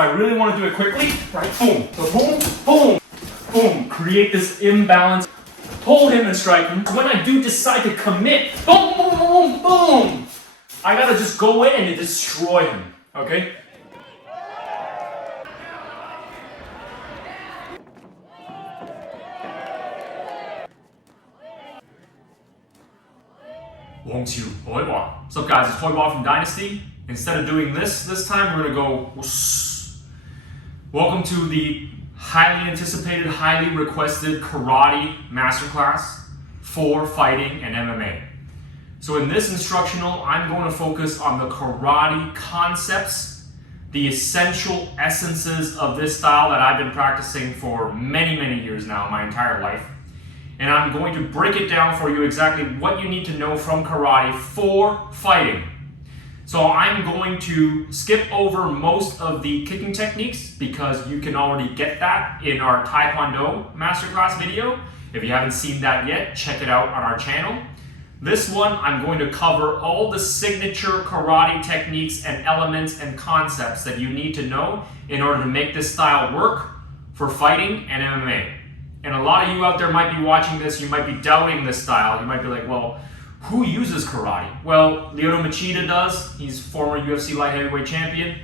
I really want to do it quickly, right, boom, so boom, boom, boom, create this imbalance, hold him and strike him. When I do decide to commit, boom, boom, boom, boom, I gotta just go in and destroy him, okay? What's up guys, it's Footwork from Dynasty. Instead of doing this time we're gonna go welcome to the highly anticipated, highly requested karate masterclass for fighting and MMA. So in this instructional, I'm going to focus on the karate concepts, the essential essences of this style that I've been practicing for many years now, my entire life. And I'm going to break it down for you exactly what you need to know from karate for fighting. So I'm going to skip over most of the kicking techniques because you can already get that in our Taekwondo masterclass video. If you haven't seen that yet, check it out on our channel. This one, I'm going to cover all the signature karate techniques and elements and concepts that you need to know in order to make this style work for fighting and MMA. And a lot of you out there might be watching this, you might be doubting this style. You might be like, well, who uses karate? Well, Lyoto Machida does. He's former UFC light heavyweight champion.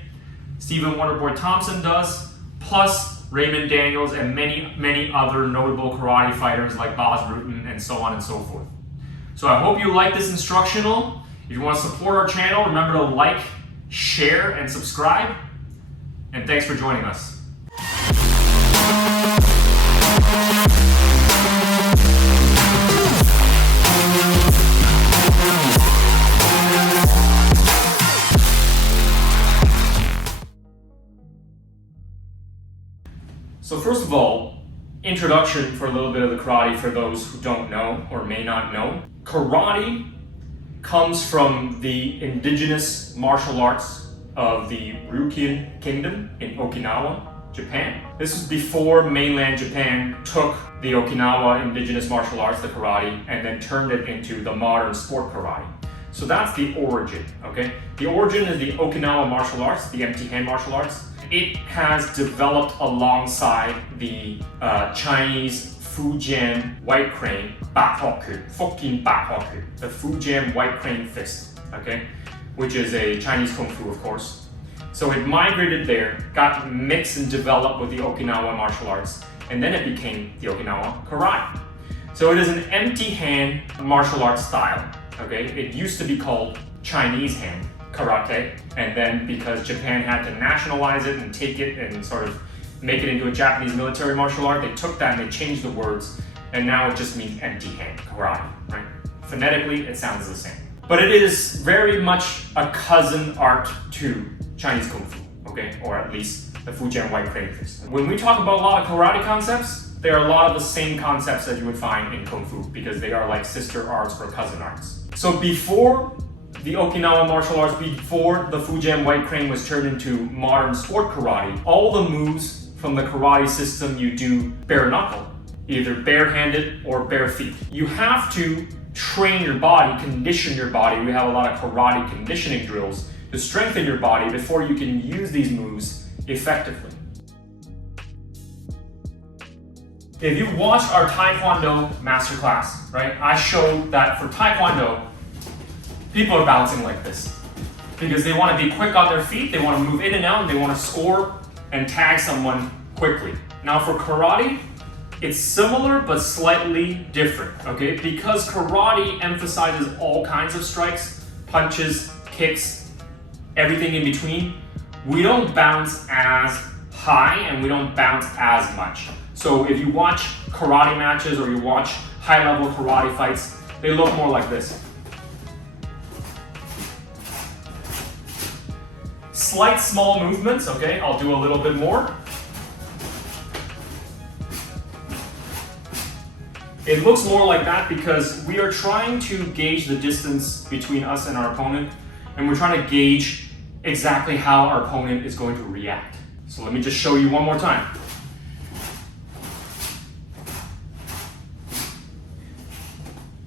Stephen Wonderboy Thompson does. Plus Raymond Daniels and many other notable karate fighters like Bas Rutten and so on and so forth. So I hope you like this instructional. If you want to support our channel, remember to like, share, and subscribe. And thanks for joining us. So first of all, introduction for a little bit of the karate for those who don't know or may not know. Karate comes from the indigenous martial arts of the Ryukyuan kingdom in Okinawa, Japan. This was before mainland Japan took the Okinawa indigenous martial arts, the karate, and then turned it into the modern sport karate. So that's the origin, okay? The origin is the Okinawa martial arts, the empty hand martial arts. It has developed alongside the Chinese Fujian white crane Bahoku, Fucking Bahoku, the Fujian white crane fist, okay? Which is a Chinese kung fu, of course. So it migrated there, got mixed and developed with the Okinawa martial arts, and then it became the Okinawa karate. So it is an empty hand martial arts style, okay? It used to be called Chinese hand karate, and then because Japan had to nationalize it and take it and sort of make it into a Japanese military martial art, they took that and they changed the words, and now it just means empty hand karate, right? Phonetically, it sounds the same. But it is very much a cousin art to Chinese kung fu, okay? Or at least the Fujian white crane fist. When we talk about a lot of karate concepts, they are a lot of the same concepts that you would find in kung fu because they are like sister arts or cousin arts. So before the Okinawa martial arts, before the Fujian white crane was turned into modern sport karate, all the moves from the karate system you do bare knuckle, either barehanded or bare feet. You have to train your body, condition your body. We have a lot of karate conditioning drills to strengthen your body before you can use these moves effectively. If you watch our Taekwondo masterclass, right, I showed that for Taekwondo, people are bouncing like this because they want to be quick on their feet, they want to move in and out, and they want to score and tag someone quickly. Now for karate, it's similar but slightly different, okay? Because karate emphasizes all kinds of strikes, punches, kicks, everything in between, we don't bounce as high and we don't bounce as much. So if you watch karate matches or you watch high-level karate fights, they look more like this. Slight small movements, okay? I'll do a little bit more. It looks more like that because we are trying to gauge the distance between us and our opponent, and we're trying to gauge exactly how our opponent is going to react. So let me just show you one more time.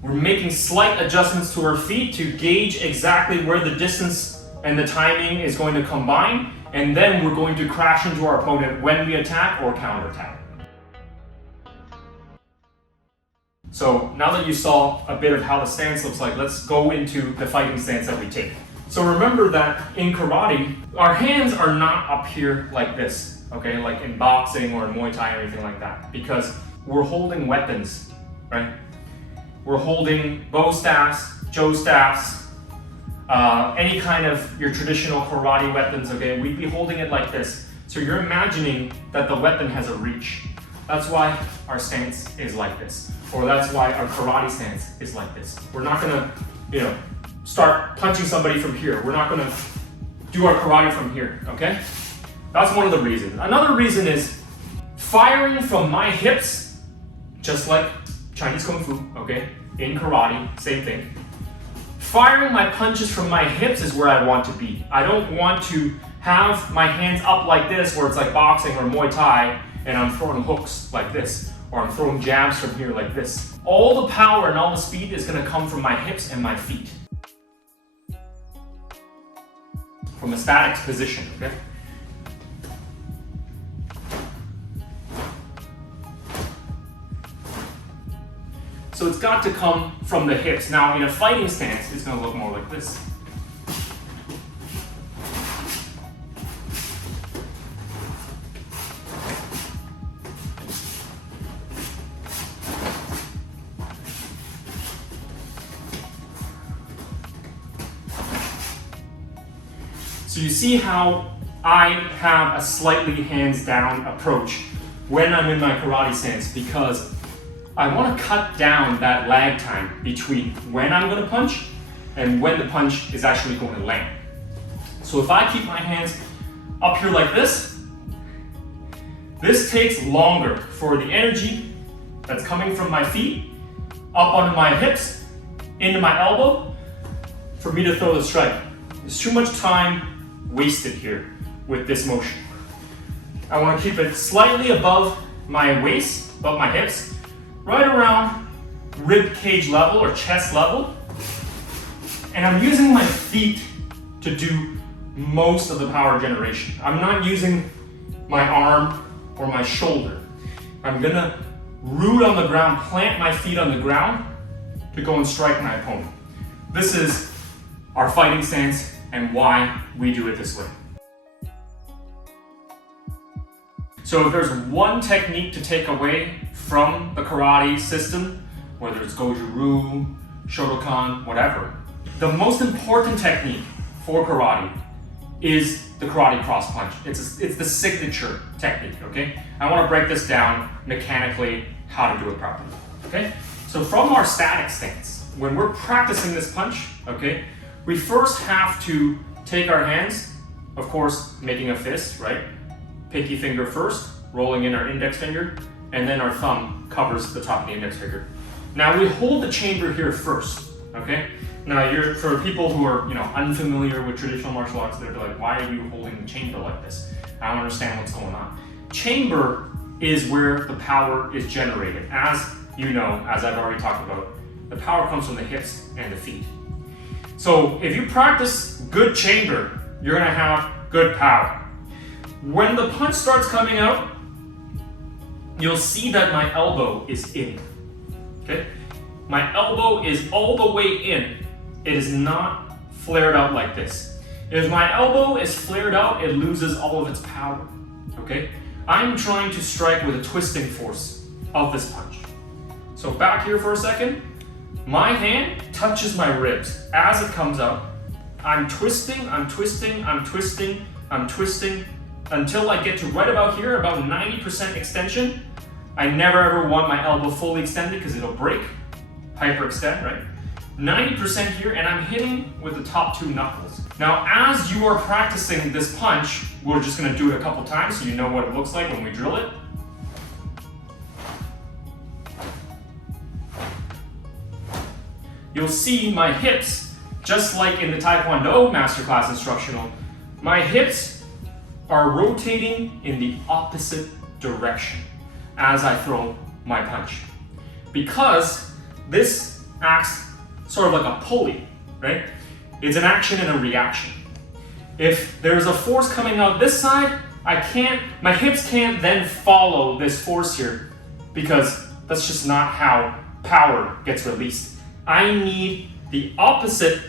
We're making slight adjustments to our feet to gauge exactly where the distance and the timing is going to combine, and then we're going to crash into our opponent when we attack or counterattack. So now that you saw a bit of how the stance looks like, let's go into the fighting stance that we take. So remember that in karate, our hands are not up here like this, okay? Like in boxing or in Muay Thai or anything like that, because we're holding weapons, right? We're holding bow staffs, jo staffs, any kind of your traditional karate weapons, okay? We'd be holding it like this. So you're imagining that the weapon has a reach. That's why our stance is like this. Or that's why our karate stance is like this. We're not gonna, start punching somebody from here. We're not gonna do our karate from here, okay? That's one of the reasons. Another reason is firing from my hips, just like Chinese Kung Fu, okay? In karate, same thing. Firing my punches from my hips is where I want to be. I don't want to have my hands up like this, where it's like boxing or Muay Thai, and I'm throwing hooks like this, or I'm throwing jabs from here like this. All the power and all the speed is gonna come from my hips and my feet. From a static position, okay? So it's got to come from the hips. Now in a fighting stance, it's gonna look more like this. So you see how I have a slightly hands down approach when I'm in my karate stance, because I want to cut down that lag time between when I'm going to punch and when the punch is actually going to land. So if I keep my hands up here like this takes longer for the energy that's coming from my feet up onto my hips, into my elbow, for me to throw the strike. There's too much time wasted here with this motion. I want to keep it slightly above my waist, above my hips, right around rib cage level or chest level. And I'm using my feet to do most of the power generation. I'm not using my arm or my shoulder. I'm gonna root on the ground, plant my feet on the ground to go and strike my opponent. This is our fighting stance and why we do it this way. So if there's one technique to take away from the karate system, whether it's Goju-Ryu, shotokan, whatever, the most important technique for karate is the karate cross punch. It's the signature technique, okay? I want to break this down mechanically, how to do it properly, okay? So from our static stance, when we're practicing this punch, okay, we first have to take our hands, of course, making a fist, right? Pinky finger first, rolling in our index finger, and then our thumb covers the top of the index finger. Now we hold the chamber here first, okay? Now for people who are unfamiliar with traditional martial arts, they're like, why are you holding the chamber like this? I don't understand what's going on. Chamber is where the power is generated. As you know, as I've already talked about, the power comes from the hips and the feet. So if you practice good chamber, you're gonna have good power. When the punch starts coming out, you'll see that my elbow is in, okay? My elbow is all the way in. It is not flared out like this. If my elbow is flared out, it loses all of its power, okay? I'm trying to strike with a twisting force of this punch. So back here for a second, my hand touches my ribs. As it comes out, I'm twisting, I'm twisting, I'm twisting, I'm twisting, until I get to right about here, about 90% extension. I never ever want my elbow fully extended because it'll break, hyperextend, right? 90% here, and I'm hitting with the top two knuckles. Now, as you are practicing this punch, we're just gonna do it a couple times so you know what it looks like when we drill it. You'll see my hips, just like in the Taekwondo Masterclass instructional, my hips are rotating in the opposite direction as I throw my punch. Because this acts sort of like a pulley, right? It's an action and a reaction. If there's a force coming out this side, my hips can't then follow this force here because that's just not how power gets released. I need the opposite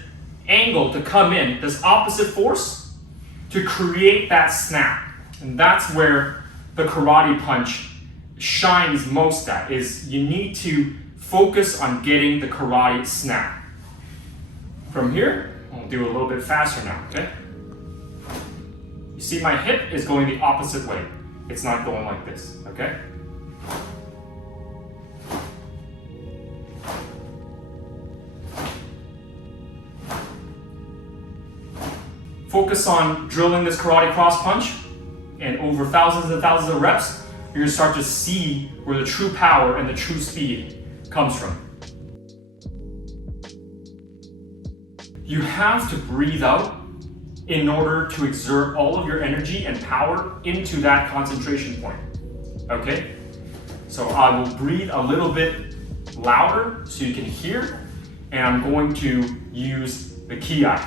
angle to come in, this opposite force, to create that snap. And that's where the karate punch shines most at, is you need to focus on getting the karate snap. From here, I'll do a little bit faster now, okay? You see my hip is going the opposite way. It's not going like this, okay? Focus on drilling this karate cross punch, and over thousands and thousands of reps, you're gonna start to see where the true power and the true speed comes from. You have to breathe out in order to exert all of your energy and power into that concentration point, okay? So I will breathe a little bit louder so you can hear, and I'm going to use the Kiai.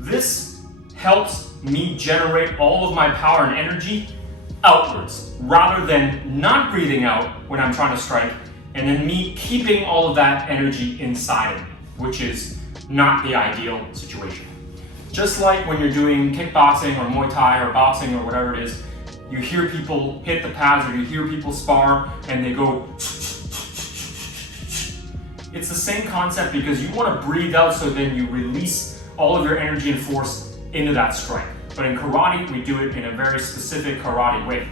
This helps me generate all of my power and energy outwards, rather than not breathing out when I'm trying to strike, and then me keeping all of that energy inside of me, which is not the ideal situation. Just like when you're doing kickboxing or Muay Thai or boxing or whatever it is, you hear people hit the pads or you hear people spar and they go. It's the same concept, because you want to breathe out so then you release all of your energy and force into that strike. But in karate, we do it in a very specific karate way.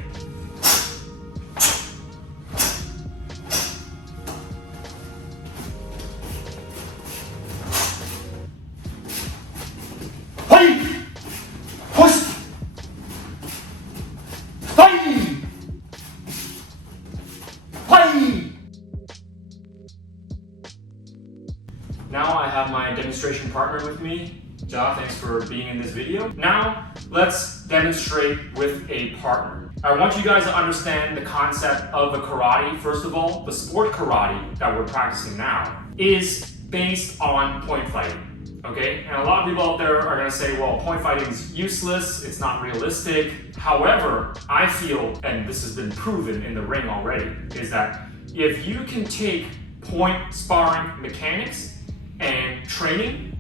Now I have my demonstration partner with me. Ja, thanks for being in this video. Now, let's demonstrate with a partner. I want you guys to understand the concept of the karate. First of all, the sport karate that we're practicing now is based on point fighting, okay? And a lot of people out there are gonna say, well, point fighting is useless, it's not realistic. However, I feel, and this has been proven in the ring already, is that if you can take point sparring mechanics and training,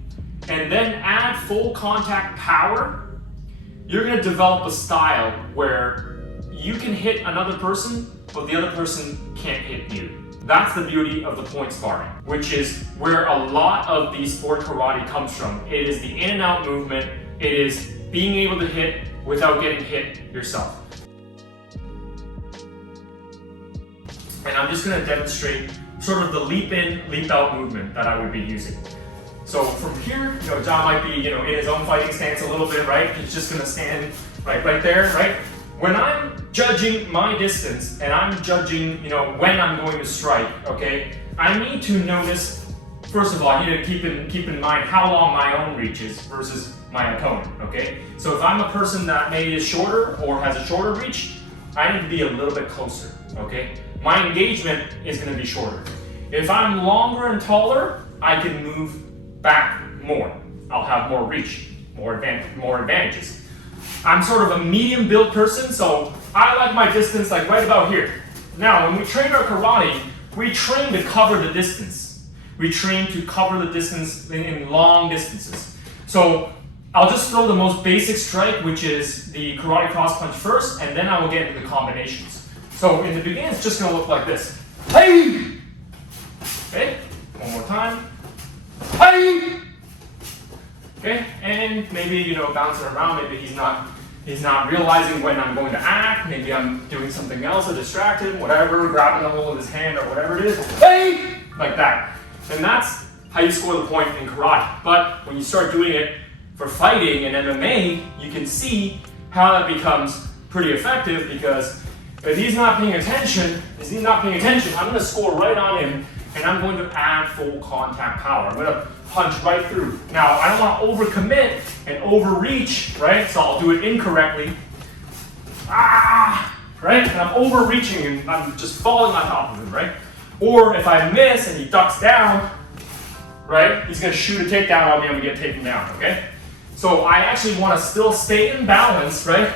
and then add full contact power, you're gonna develop a style where you can hit another person, but the other person can't hit you. That's the beauty of the point sparring, which is where a lot of the sport karate comes from. It is the in and out movement. It is being able to hit without getting hit yourself. And I'm just gonna demonstrate sort of the leap in, leap out movement that I would be using. So from here, John might be, in his own fighting stance a little bit, right? He's just gonna stand right there, right? When I'm judging my distance and I'm judging, when I'm going to strike, okay? I need to notice, first of all, I need to keep in mind how long my own reach is versus my opponent, okay? So if I'm a person that maybe is shorter or has a shorter reach, I need to be a little bit closer, okay? My engagement is gonna be shorter. If I'm longer and taller, I can move back more. I'll have more reach, more advantages. I'm sort of a medium built person, so I like my distance like right about here. Now, when we train our karate, we train to cover the distance. We train to cover the distance in long distances. So I'll just throw the most basic strike, which is the karate cross punch first, and then I will get into the combinations. So in the beginning, it's just gonna look like this. Hey! Okay, one more time. Hey! Okay, and maybe, bouncing around, maybe he's not realizing when I'm going to act, maybe I'm doing something else to distract him, whatever, grabbing a hold of his hand or whatever it is. Hey! Like that. And that's how you score the point in karate. But when you start doing it for fighting and MMA, you can see how that becomes pretty effective, because if he's not paying attention, I'm gonna score right on him, and I'm going to add full contact power. I'm gonna punch right through. Now, I don't want to overcommit and overreach, right? So I'll do it incorrectly. Right? right? And I'm overreaching and I'm just falling on top of him, right? Or if I miss and he ducks down, right, he's gonna shoot a takedown, I'll be able to get taken down, okay? So I actually wanna still stay in balance, right?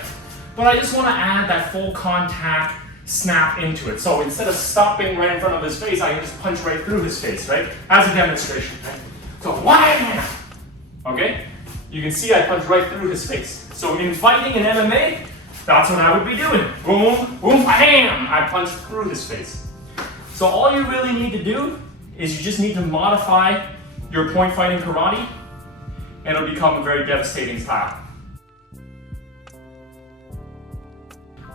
But I just wanna add that full contact snap into it. So instead of stopping right in front of his face, I can just punch right through his face, right? As a demonstration, right? So wham! Okay? You can see I punch right through his face. So in fighting in MMA, that's what I would be doing. Boom, boom, bam! I punch through his face. So all you really need to do is you just need to modify your point fighting karate, and it'll become a very devastating style.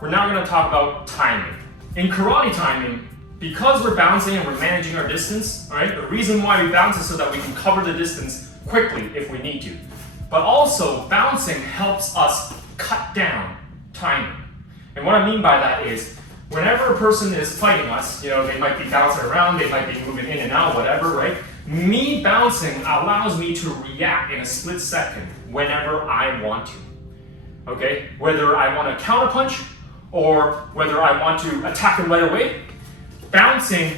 We're now going to talk about timing. In karate timing, because we're bouncing and we're managing our distance, all right, the reason why we bounce is so that we can cover the distance quickly if we need to. But also, bouncing helps us cut down timing. And what I mean by that is, whenever a person is fighting us, you know, they might be bouncing around, they might be moving in and out, whatever, right? Me bouncing allows me to react in a split second whenever I want to. Okay? Whether I want to counterpunch or whether I want to attack him right away, bouncing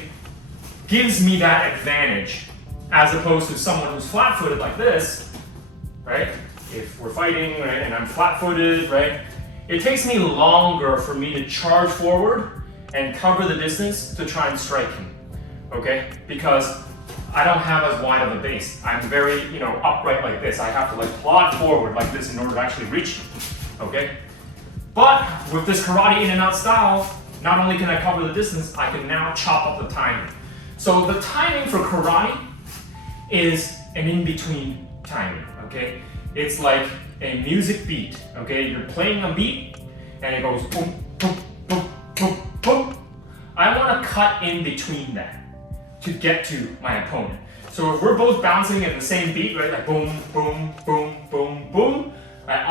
gives me that advantage as opposed to someone who's flat-footed like this, right? If we're fighting, right, and I'm flat-footed, right, it takes me longer for me to charge forward and cover the distance to try and strike him, okay? Because I don't have as wide of a base. I'm very, you know, upright like this. I have to like plod forward like this in order to actually reach him, okay? But with this karate in and out style, not only can I cover the distance, I can now chop up the timing. So the timing for karate is an in-between timing, okay? It's like a music beat, okay? You're playing a beat and it goes boom, boom, boom, boom, boom. I want to cut in between that to get to my opponent. So if we're both bouncing at the same beat, right, like boom, boom, boom, boom, boom, I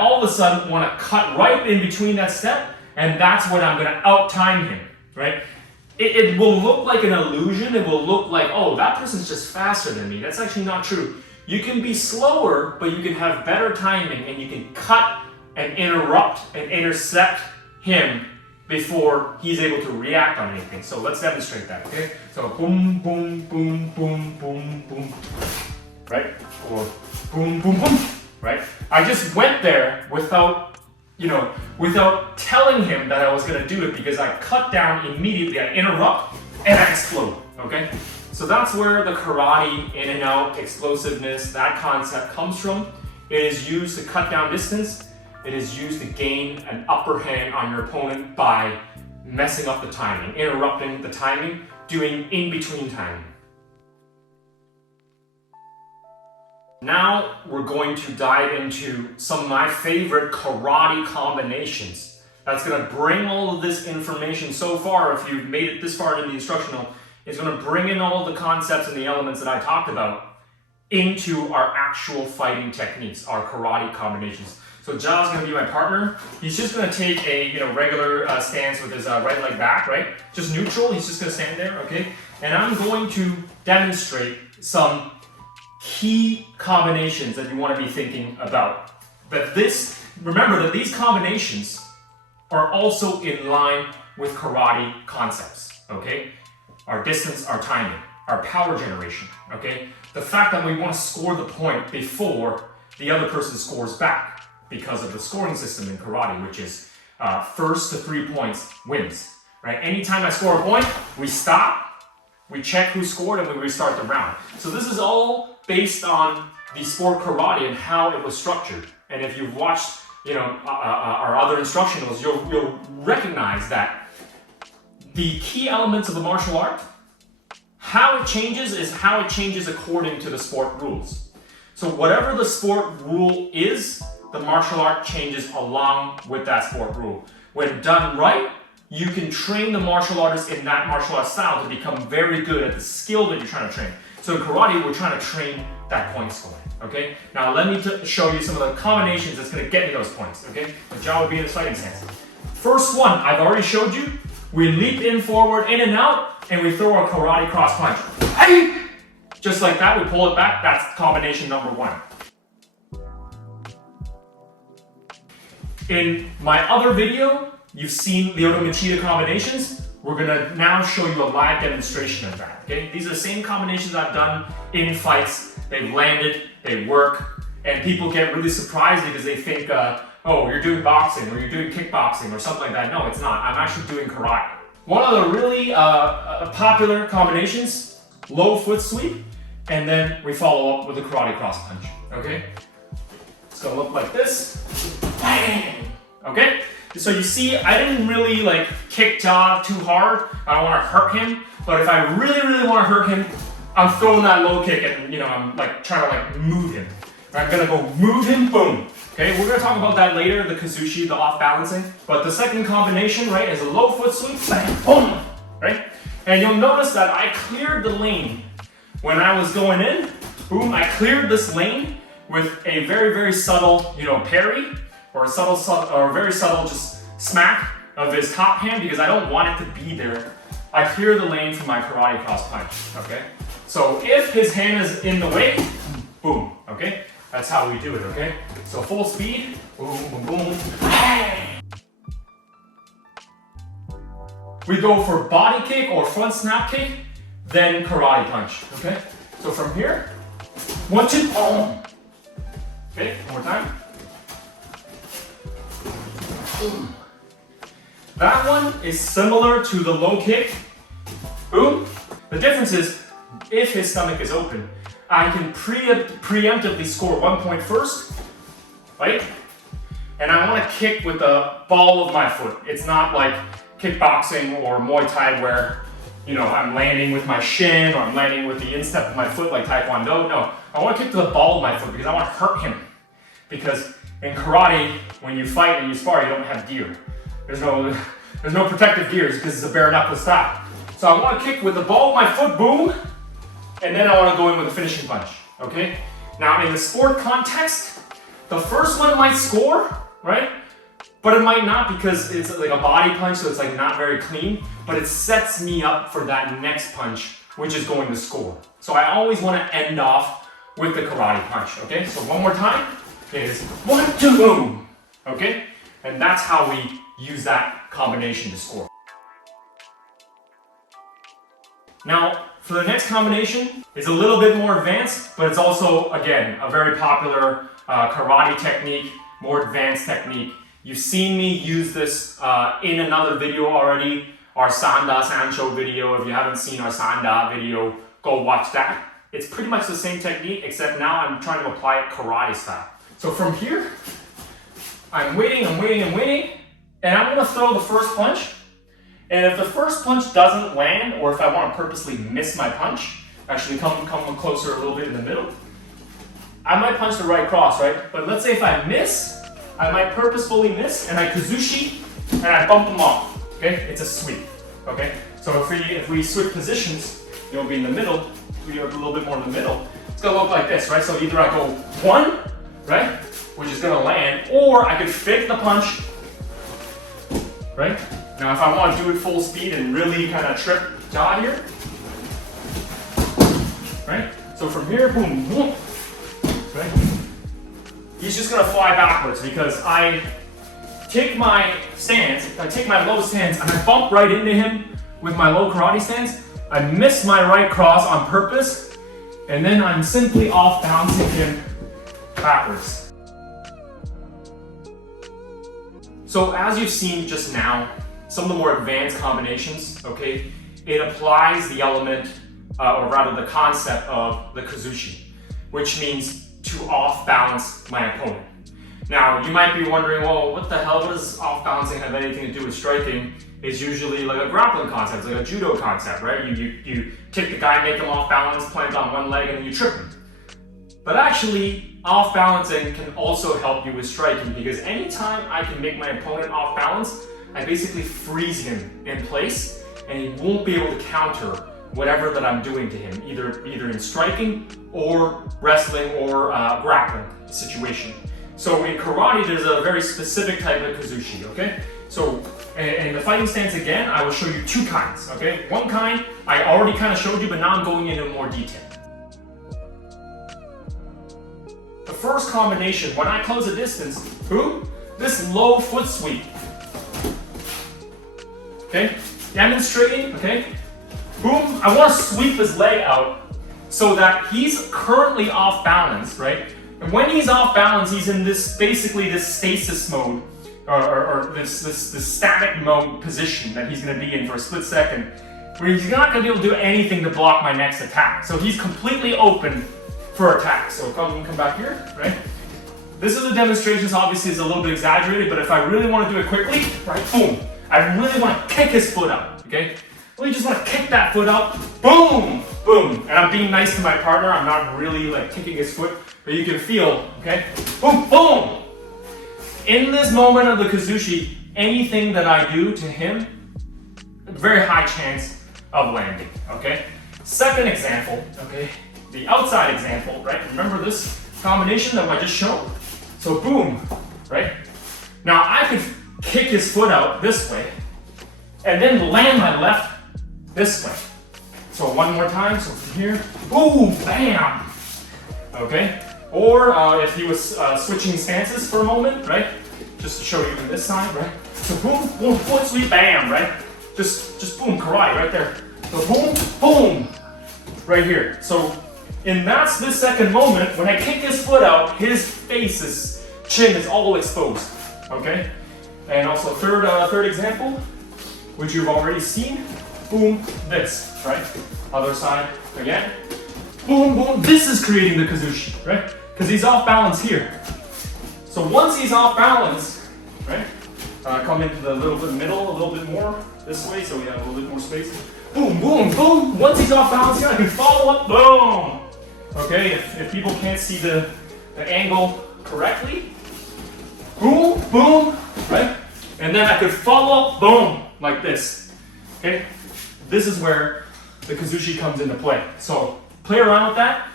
all of a sudden want to cut right in between that step, and that's when I'm going to out-time him, right? It will look like an illusion. It will look like, oh, that person's just faster than me. That's actually not true. You can be slower, but you can have better timing, and you can cut and interrupt and intercept him before he's able to react on anything. So let's demonstrate that, okay? So boom, boom, boom, boom, boom, boom, right? Or boom, boom, boom, right? I just went there without, you know, without telling him that I was gonna do it because I cut down immediately, I interrupt, and I explode, okay? So that's where the karate in and out, explosiveness, that concept comes from. It is used to cut down distance. It is used to gain an upper hand on your opponent by messing up the timing, interrupting the timing, doing in-between timing. Now we're going to dive into some of my favorite karate combinations. That's going to bring all of this information so far, if you've made it this far in the instructional, it's going to bring in all of the concepts and the elements that I talked about into our actual fighting techniques, our karate combinations. So Ja's going to be my partner. He's just going to take a regular stance with his right leg back, right? Just neutral. He's just going to stand there, okay? And I'm going to demonstrate some key combinations that you want to be thinking about. Remember that these combinations are also in line with karate concepts, okay? Our distance, our timing, our power generation, okay? The fact that we want to score the point before the other person scores back because of the scoring system in karate, which is first to 3 points wins, right? Anytime I score a point, we stop, we check who scored, and we restart the round. So this is all based on the sport karate and how it was structured. And if you've watched, you know, our other instructionals, you'll recognize that the key elements of the martial art, how it changes is how it changes according to the sport rules. So whatever the sport rule is, the martial art changes along with that sport rule. When done right, you can train the martial artist in that martial art style to become very good at the skill that you're trying to train. So in karate, we're trying to train that point scoring, okay? Now let me show you some of the combinations that's gonna get me those points, okay? The jaw would be in the fighting stance. First one, I've already showed you. We leap in forward, in and out, and we throw a karate cross punch. Just like that, we pull it back. That's combination number one. In my other video, you've seen Lyoto Machida combinations. We're gonna now show you a live demonstration of that, okay? These are the same combinations I've done in fights. They've landed, they work, and people get really surprised because they think, oh, you're doing boxing or you're doing kickboxing or something like that. No, it's not. I'm actually doing karate. One of the really popular combinations, low foot sweep, and then we follow up with a karate cross punch, okay? It's gonna look like this. Bang! Okay? So you see, I didn't really like kick jaw too hard. I don't want to hurt him, but if I really, really want to hurt him, I'm throwing that low kick and I'm like trying to like move him. I'm gonna go move him, boom. Okay, we're gonna talk about that later, the Kuzushi, the off balancing. But the second combination, right, is a low foot sweep, bang, boom, right? And you'll notice that I cleared the lane when I was going in. Boom, I cleared this lane with a very, very subtle, parry, or a very subtle just smack of his top hand because I don't want it to be there. I clear the lane for my karate cross punch, okay? So if his hand is in the way, boom, okay? That's how we do it, okay? So full speed, boom, boom, boom, bang! We go for body kick or front snap kick, then karate punch, okay? So from here, 1, 2, boom. Okay, one more time. Boom. That one is similar to the low kick. Boom. The difference is, if his stomach is open, I can preemptively score 1 point first, right? And I want to kick with the ball of my foot. It's not like kickboxing or Muay Thai where, I'm landing with my shin or I'm landing with the instep of my foot like Taekwondo. No, I want to kick to the ball of my foot because I want to hurt him. Because in karate, when you fight and you spar, you don't have gear. There's no protective gears because it's a bare knuckle style. So I want to kick with the ball of my foot, boom, and then I want to go in with a finishing punch, okay? Now in the sport context, the first one might score, right? But it might not because it's like a body punch, so it's like not very clean, but it sets me up for that next punch, which is going to score. So I always want to end off with the karate punch, okay? So one more time, is 1, 2, boom, okay? And that's how we use that combination to score. Now, for the next combination, it's a little bit more advanced, but it's also, again, a very popular karate technique, more advanced technique. You've seen me use this in another video already, our Sanda Sancho video. If you haven't seen our Sanda video, go watch that. It's pretty much the same technique, except now I'm trying to apply it karate style. So from here, I'm waiting, and I'm gonna throw the first punch. And if the first punch doesn't land, or if I want to purposely miss my punch, actually come closer a little bit in the middle, I might punch the right cross, right? But let's say if I miss, I might purposefully miss, and I Kuzushi, and I bump them off, okay? It's a sweep, okay? So if we switch positions, you'll be in the middle, we are a little bit more in the middle. It's gonna look like this, right? So either I go 1, right? Which is gonna land, or I could fake the punch, right? Now if I want to do it full speed and really kind of trip jaw here, right? So from here, boom, boom, right? He's just gonna fly backwards because I take my stance, I take my low stance and I bump right into him with my low karate stance. I miss my right cross on purpose, and then I'm simply off bouncing him backwards. So as you've seen just now, some of the more advanced combinations, okay, it applies the element, or rather the concept of the Kuzushi, which means to off balance my opponent. Now, you might be wondering, well, what the hell does off balancing have anything to do with striking? It's usually like a grappling concept, like a judo concept, right? You kick the guy, make him off balance, plant on one leg, and then you trip him. But actually, off balancing can also help you with striking because anytime I can make my opponent off balance, I basically freeze him in place and he won't be able to counter whatever that I'm doing to him, either in striking or wrestling or grappling situation. So in karate, there's a very specific type of Kuzushi, okay? So in the fighting stance again, I will show you 2 kinds, okay? One kind I already kind of showed you, but now I'm going into more detail. The first combination, when I close a distance, boom, this low foot sweep. okay? Demonstrating, okay? Boom, I want to sweep his leg out so that he's currently off balance, right? And when he's off balance, he's in this, basically this stasis mode, or this static mode position that he's gonna be in for a split second, where he's not gonna be able to do anything to block my next attack. So he's completely open for attack. So come back here, right? This is a demonstration, so obviously it's a little bit exaggerated, but if I really want to do it quickly, right, boom, I really want to kick his foot out, okay? Really just want to kick that foot out, boom, boom. And I'm being nice to my partner, I'm not really like kicking his foot, but you can feel, okay? Boom, boom. In this moment of the Kuzushi, anything that I do to him, very high chance of landing, okay? Second example, okay? The outside example, right? Remember this combination that I just showed? So boom, right? Now I could kick his foot out this way and then land my left this way. So one more time, so from here, boom, bam, okay? Or if he was switching stances for a moment, right? Just to show you from this side, right? So boom, boom, foot sweep, bam, right? Just boom, karate right there. So boom, boom, right here. So in that split second moment, when I kick his foot out, his chin is all exposed, okay? And also third example, which you've already seen, boom, this, right? Other side, again, boom, boom, this is creating the Kuzushi, right? Because he's off balance here. So once he's off balance, right? Come into the little bit middle, a little bit more this way, so we have a little bit more space. Boom, boom, boom, once he's off balance here, I can follow up, boom! Okay, if people can't see the angle correctly, boom, boom, right? And then I could follow up, boom, like this, okay? This is where the Kuzushi comes into play. So play around with that,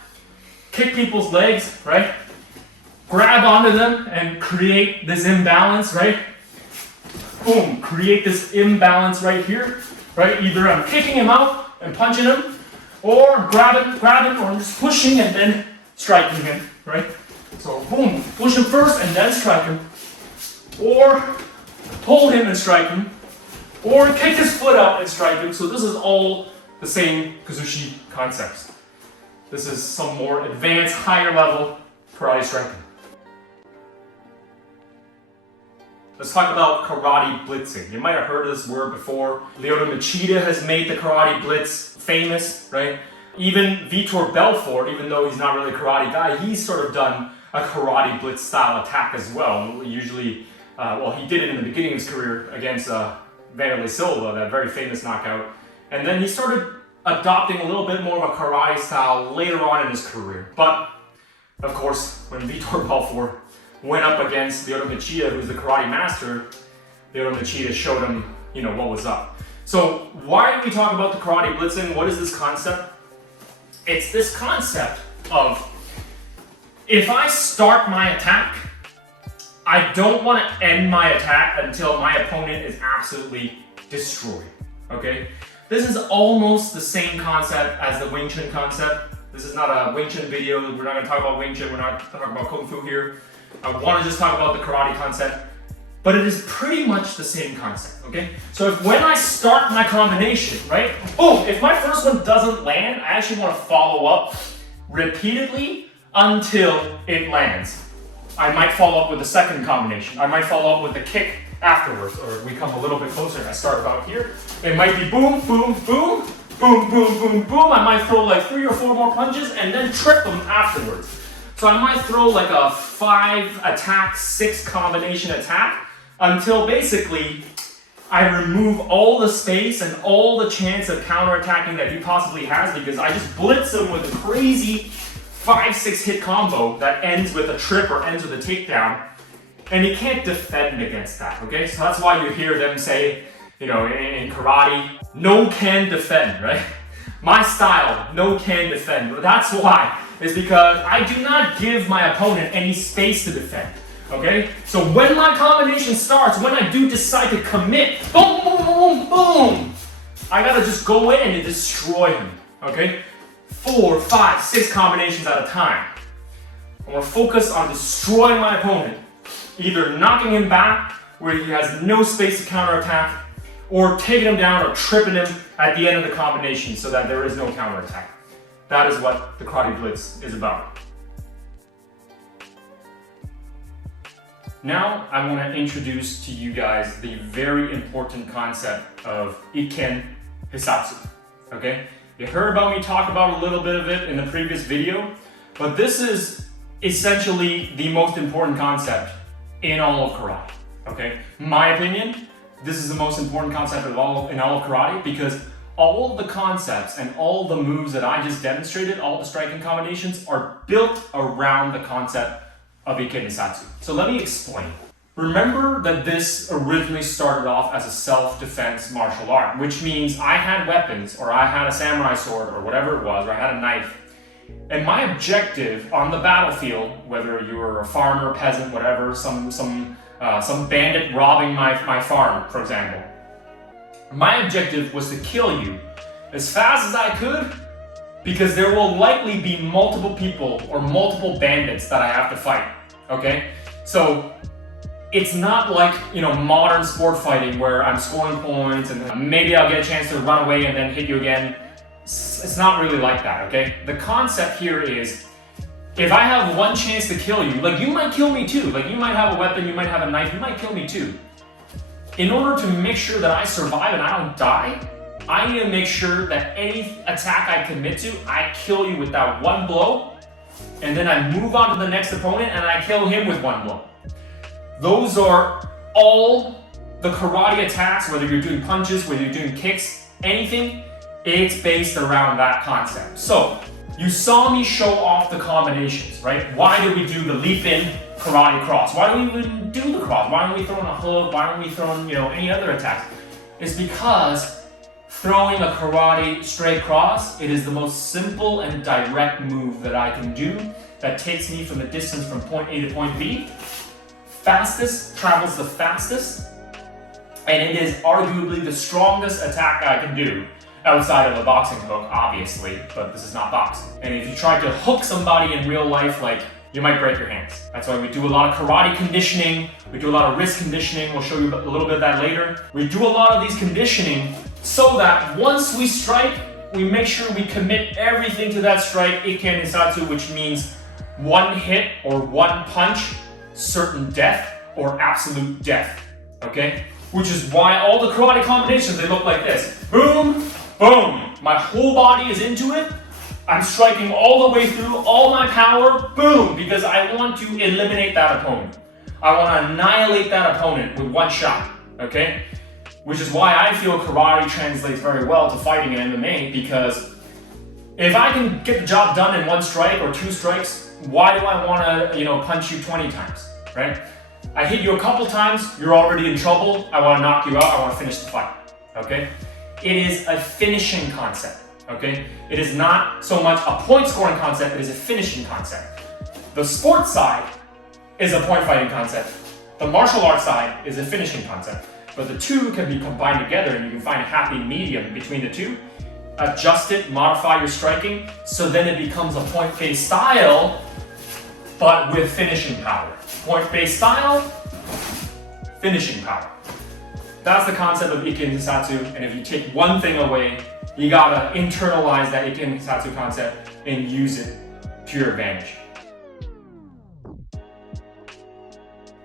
kick people's legs, right? Grab onto them and create this imbalance, right? Boom, create this imbalance right here, right? Either I'm kicking him out and punching him, or grabbing, or I'm just pushing and then striking him, right? So boom, push him first and then strike him. Or hold him and strike him. Or kick his foot out and strike him. So this is all the same Kuzushi concepts. This is some more advanced, higher level karate striking. Let's talk about karate blitzing. You might have heard of this word before. Lyoto Machida has made the karate blitz famous, right? Even Vitor Belfort, even though he's not really a karate guy, he's sort of done a karate blitz style attack as well. Usually, he did it in the beginning of his career against Vanderlei Silva, that very famous knockout. And then he started adopting a little bit more of a karate style later on in his career. But, of course, when Vitor Belfort went up against Lyoto Machida, who's the karate master, Lyoto Machida showed him, what was up. So why do we talk about the karate blitzing? What is this concept? It's this concept of, if I start my attack, I don't want to end my attack until my opponent is absolutely destroyed, okay? This is almost the same concept as the Wing Chun concept. This is not a Wing Chun video. We're not going to talk about Wing Chun. We're not talking about Kung Fu here. I want to just talk about the karate concept, but it is pretty much the same concept, okay? So when I start my combination, right, boom, if my first one doesn't land, I actually want to follow up repeatedly until it lands. I might follow up with the second combination. I might follow up with the kick afterwards, or we come a little bit closer. I start about here. It might be boom, boom, boom, boom, boom, boom, boom. I might throw like 3 or 4 more punches and then trip them afterwards. So I might throw like a 5 attack, 6 combination attack until basically I remove all the space and all the chance of counterattacking that he possibly has, because I just blitz him with a crazy 5-6 hit combo that ends with a trip or ends with a takedown, and he can't defend against that, okay? So that's why you hear them say, in karate, no can defend, right? My style, no can defend. That's why. Is because I do not give my opponent any space to defend, okay? So when my combination starts, when I do decide to commit, boom, boom, boom, boom, I gotta just go in and destroy him, okay? 4, 5, 6 combinations at a time. I wanna focus on destroying my opponent, either knocking him back where he has no space to counterattack, or taking him down or tripping him at the end of the combination so that there is no counterattack. That is what the Karate Blitz is about. Now I want to introduce to you guys the very important concept of Ikken Hissatsu. Okay? You heard about me talk about a little bit of it in the previous video, but this is essentially the most important concept in all of karate. Okay? In my opinion, this is the most important concept in all of karate because all of the concepts and all the moves that I just demonstrated, all the striking combinations, are built around the concept of Ikken Hissatsu. So let me explain. Remember that this originally started off as a self-defense martial art, which means I had weapons, or I had a samurai sword, or whatever it was, or I had a knife. And my objective on the battlefield, whether you were a farmer, peasant, whatever, some bandit robbing my farm, for example, my objective was to kill you as fast as I could, because there will likely be multiple people or multiple bandits that I have to fight, okay? So it's not like, modern sport fighting where I'm scoring points and maybe I'll get a chance to run away and then hit you again. It's not really like that, okay? The concept here is, if I have one chance to kill you, like you might kill me too, like you might have a weapon, you might have a knife, you might kill me too. In order to make sure that I survive and I don't die, I need to make sure that any attack I commit to, I kill you with that one blow, and then I move on to the next opponent and I kill him with one blow. Those are all the karate attacks, whether you're doing punches, whether you're doing kicks, anything, it's based around that concept. So, you saw me show off the combinations, right? Why did we do the leap in karate cross? Why do we even do the cross? Why don't we throw in a hook? Why don't we throw in, any other attacks? It's because throwing a karate straight cross, it is the most simple and direct move that I can do that takes me from the distance from point A to point B. Fastest, travels the fastest, and it is arguably the strongest attack I can do outside of a boxing hook, obviously, but this is not boxing. And if you try to hook somebody in real life, you might break your hands. That's why we do a lot of karate conditioning, we do a lot of wrist conditioning, we'll show you a little bit of that later. We do a lot of these conditioning so that once we strike, we make sure we commit everything to that strike, Ikken Hissatsu, which means one hit or one punch, certain death or absolute death, okay? Which is why all the karate combinations, they look like this. Boom, boom. My whole body is into it. I'm striking all the way through, all my power, boom, because I want to eliminate that opponent. I want to annihilate that opponent with one shot, okay? Which is why I feel karate translates very well to fighting in MMA, because if I can get the job done in one strike or two strikes, why do I want to, punch you 20 times, right? I hit you a couple times, you're already in trouble, I want to knock you out, I want to finish the fight, okay? It is a finishing concept, okay? It is not so much a point scoring concept, it is a finishing concept. The sports side is a point fighting concept. The martial arts side is a finishing concept. But the two can be combined together and you can find a happy medium between the two. Adjust it, modify your striking, so then it becomes a point-based style, but with finishing power. Point-based style, finishing power. That's the concept of Ikken Hissatsu, and if you take one thing away, you gotta internalize that Ikken Hissatsu concept and use it to your advantage.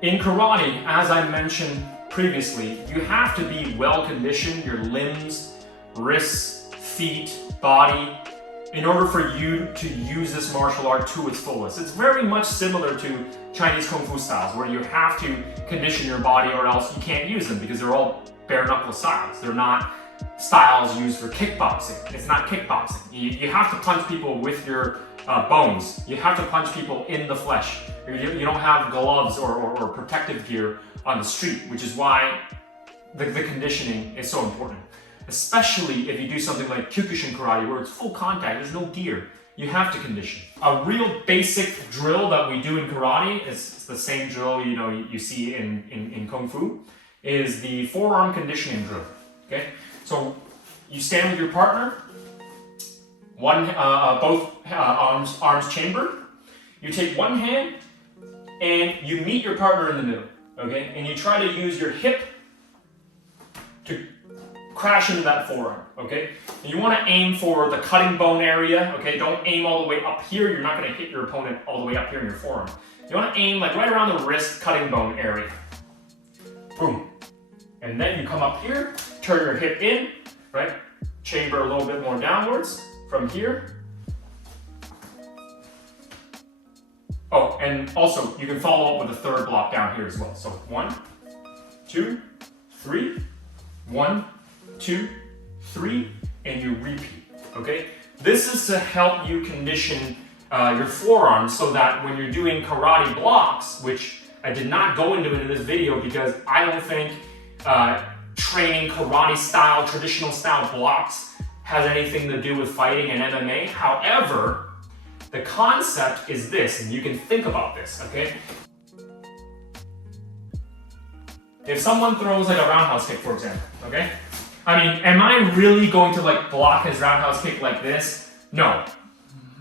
In karate, as I mentioned previously, you have to be well conditioned, your limbs, wrists, feet, body, in order for you to use this martial art to its fullest. It's very much similar to Chinese Kung Fu styles, where you have to condition your body or else you can't use them because they're all bare knuckle styles. They're not styles used for kickboxing. It's not kickboxing. You have to punch people with your bones. You have to punch people in the flesh. You don't have gloves or protective gear on the street, which is why the conditioning is so important. Especially if you do something like kyokushin karate where it's full contact, there's no gear. You have to condition. A real basic drill that we do in karate is the same drill you see in Kung Fu, is the forearm conditioning drill. Okay? So you stand with your partner, both arms chambered. You take one hand and you meet your partner in the middle. Okay? And you try to use your hip to crash into that forearm, okay? And you want to aim for the cutting bone area, okay? Don't aim all the way up here. You're not going to hit your opponent all the way up here in your forearm. You want to aim like right around the wrist cutting bone area. Boom. And then you come up here, turn your hip in, right? Chamber a little bit more downwards from here. Oh, and also you can follow up with a third block down here as well. So 1, 2, 3, 1, 2, 3, and you repeat, okay? This is to help you condition your forearm so that when you're doing karate blocks, which I did not go into this video because I don't think training karate style, traditional style blocks has anything to do with fighting and MMA. However, the concept is this, and you can think about this, okay? If someone throws like a roundhouse kick, for example, okay? I mean, am I really going to like block his roundhouse kick like this? No.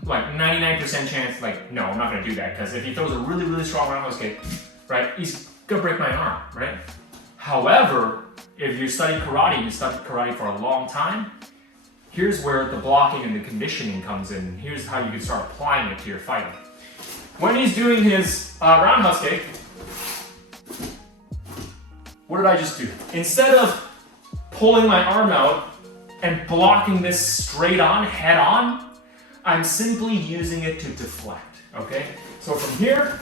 Like 99% chance, like, no, I'm not gonna do that, because if he throws a really, really strong roundhouse kick, right, he's gonna break my arm, right? However, if you study karate, you studied karate for a long time, here's where the blocking and the conditioning comes in. Here's how you can start applying it to your fighting. When he's doing his roundhouse kick, what did I just do? Instead of pulling my arm out and blocking this straight on, head on, I'm simply using it to deflect, okay? So from here,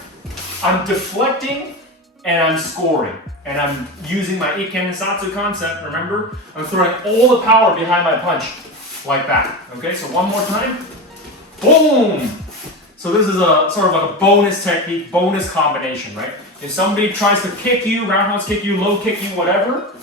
I'm deflecting and I'm scoring. And I'm using my Ikken Hissatsu concept, remember? I'm throwing all the power behind my punch, like that, okay? So one more time, boom! So this is a sort of like a bonus technique, bonus combination, right? If somebody tries to kick you, roundhouse kick you, low kick you, whatever,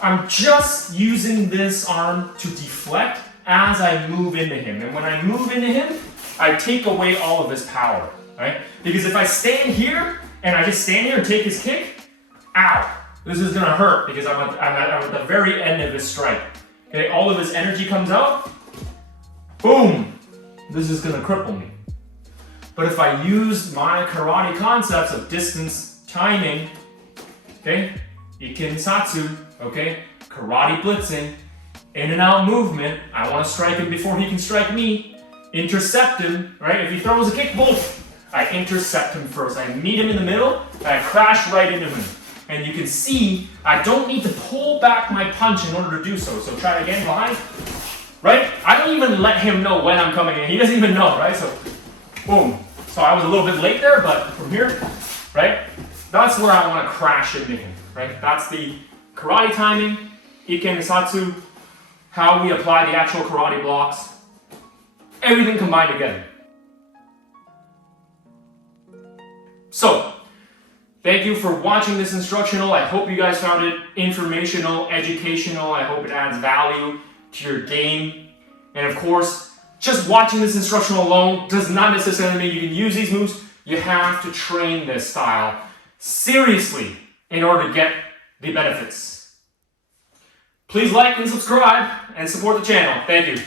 I'm just using this arm to deflect as I move into him. And when I move into him, I take away all of his power, right? Because if I stand here, and I just stand here and take his kick, ow, this is gonna hurt because I'm at the very end of his strike. Okay, all of his energy comes out, boom, this is gonna cripple me. But if I use my karate concepts of distance, timing, okay, Ikken Hissatsu, okay, karate blitzing, in and out movement, I wanna strike him before he can strike me, intercept him, right? If he throws a kick, boom, I intercept him first. I meet him in the middle, and I crash right into him. And you can see, I don't need to pull back my punch in order to do so. So try it again, behind, right? I don't even let him know when I'm coming in. He doesn't even know, right? So, boom. So I was a little bit late there, but from here, right? That's where I want to crash into him, right? That's the karate timing, Ikken Hissatsu, how we apply the actual karate blocks, everything combined together. So, thank you for watching this instructional. I hope you guys found it informational, educational. I hope it adds value to your game. And of course, just watching this instructional alone does not necessarily mean you can use these moves. You have to train this style seriously in order to get the benefits. Please like and subscribe and support the channel. Thank you.